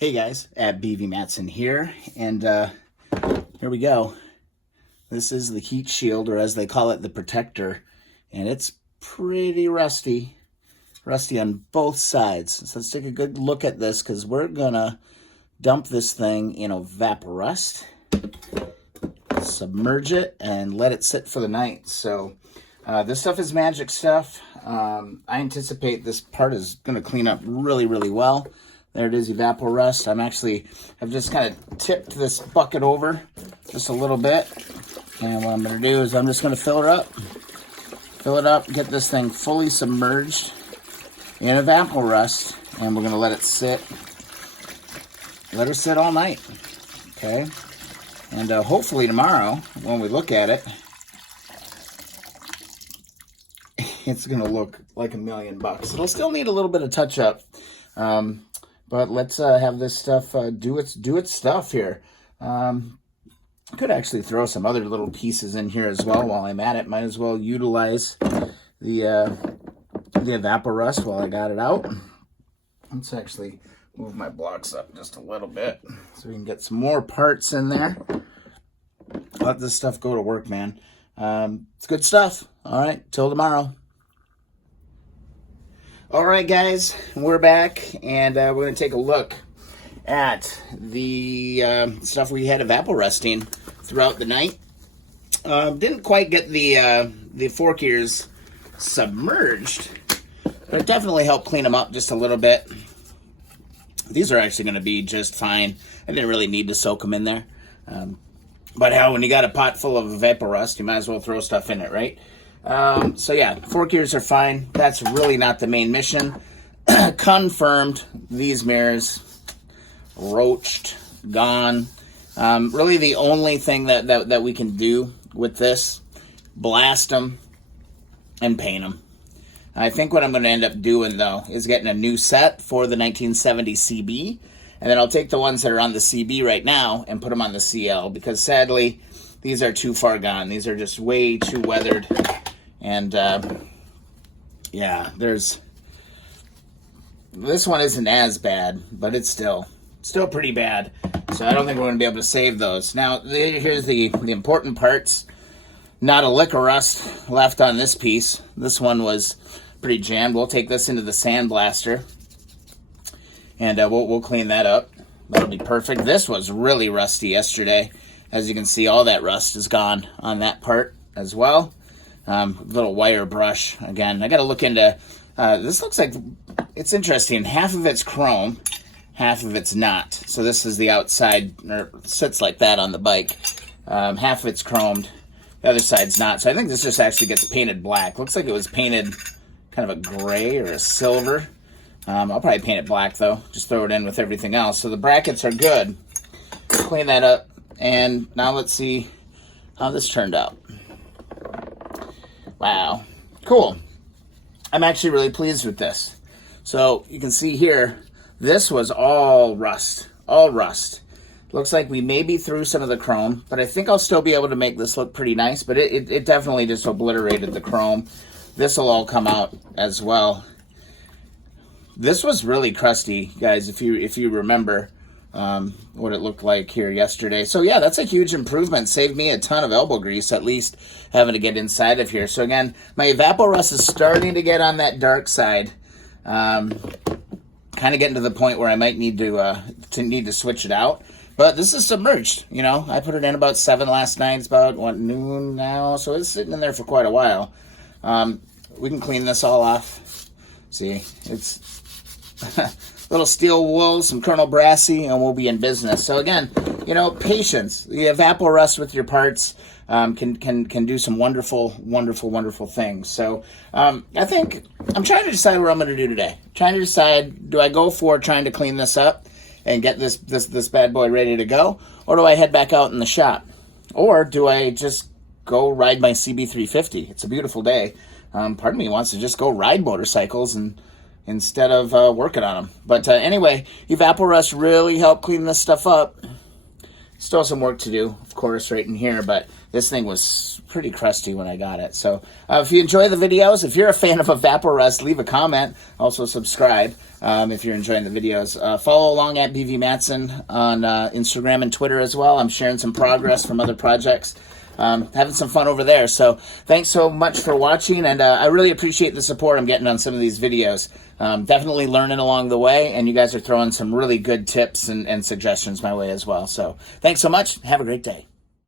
Hey guys, at BV Matson here, and here we go. This is the heat shield, or as they call it, the protector, and it's pretty rusty on both sides. So let's take a good look at this, because we're gonna dump this thing in Evaporust, submerge it, and let it sit for the night. So this stuff is magic stuff. I anticipate this part is gonna clean up really, really well. There it is, Evaporust. I've just kind of tipped this bucket over just a little bit. And what I'm going to do is I'm just going to fill it up, get this thing fully submerged in Evaporust, and we're going to let it sit. Let her sit all night, okay? And hopefully tomorrow, when we look at it, it's going to look like $1,000,000. It'll still need a little bit of touch-up. But let's have this stuff do its stuff here. I could actually throw some other little pieces in here as well while I'm at it. Might as well utilize the Evaporust while I got it out. Let's actually move my blocks up just a little bit so we can get some more parts in there. Let this stuff go to work, man. It's good stuff. All right, till tomorrow. All right, guys, we're back, and we're going to take a look at the stuff we had evaporusting throughout the night. Didn't quite get the fork ears submerged, but it definitely helped clean them up just a little bit. These are actually going to be just fine. I didn't really need to soak them in there. But how when you got a pot full of Evaporust, you might as well throw stuff in it, right? So yeah, fork ears are fine. That's really not the main mission. Confirmed, these mirrors, roached, gone. Really the only thing that we can do with this, blast them and paint them. I think what I'm going to end up doing, though, is getting a new set for the 1970 CB. And then I'll take the ones that are on the CB right now and put them on the CL, because sadly, these are too far gone. These are just way too weathered. And yeah, this one isn't as bad, but it's still pretty bad. So I don't think we're going to be able to save those. Now, here's the important parts. Not a lick of rust left on this piece. This one was pretty jammed. We'll take this into the sandblaster, and we'll clean that up. That'll be perfect. This was really rusty yesterday. As you can see, all that rust is gone on that part as well. Little wire brush. Again, I got to look into, this looks like, it's interesting. Half of it's chrome, half of it's not. So this is the outside, or sits like that on the bike. Half of it's chromed, the other side's not. So I think this just actually gets painted black. Looks like it was painted kind of a gray or a silver. I'll probably paint it black though. Just throw it in with everything else. So the brackets are good. Clean that up. And now let's see how this turned out. Wow, cool. I'm actually really pleased with this. So you can see here, this was all rust. Looks like we maybe threw some of the chrome, but I think I'll still be able to make this look pretty nice, but it definitely just obliterated the chrome. This will all come out as well. This was really crusty, guys, if you remember what it looked like here yesterday. So yeah, that's a huge improvement. Saved me a ton of elbow grease, at least having to get inside of here. So again, my Evaporust is starting to get on that dark side. Kind of getting to the point where I might need to switch it out. But this is submerged, you know. I put it in about 7 last night. It's about, noon now? So it's sitting in there for quite a while. We can clean this all off. See, it's little steel wool, some Colonel Brassy, and we'll be in business. So again, you know, patience. The Evaporust with your parts can do some wonderful things. So I think I'm trying to decide what I'm going to do today. Trying to decide, do I go for trying to clean this up and get this bad boy ready to go, or do I head back out in the shop, or do I just go ride my CB350? It's a beautiful day. Part of me wants to just go ride motorcycles and instead of working on them. But anyway, Evaporust really helped clean this stuff up. Still some work to do, of course, right in here, but this thing was pretty crusty when I got it. So if you enjoy the videos, if you're a fan of Evaporust, leave a comment. Also subscribe if you're enjoying the videos. Follow along at BV Matson on Instagram and Twitter as well. I'm sharing some progress from other projects. Having some fun over there. So thanks so much for watching, and I really appreciate the support I'm getting on some of these videos. Definitely learning along the way, and you guys are throwing some really good tips and suggestions my way as well. So thanks so much. Have a great day.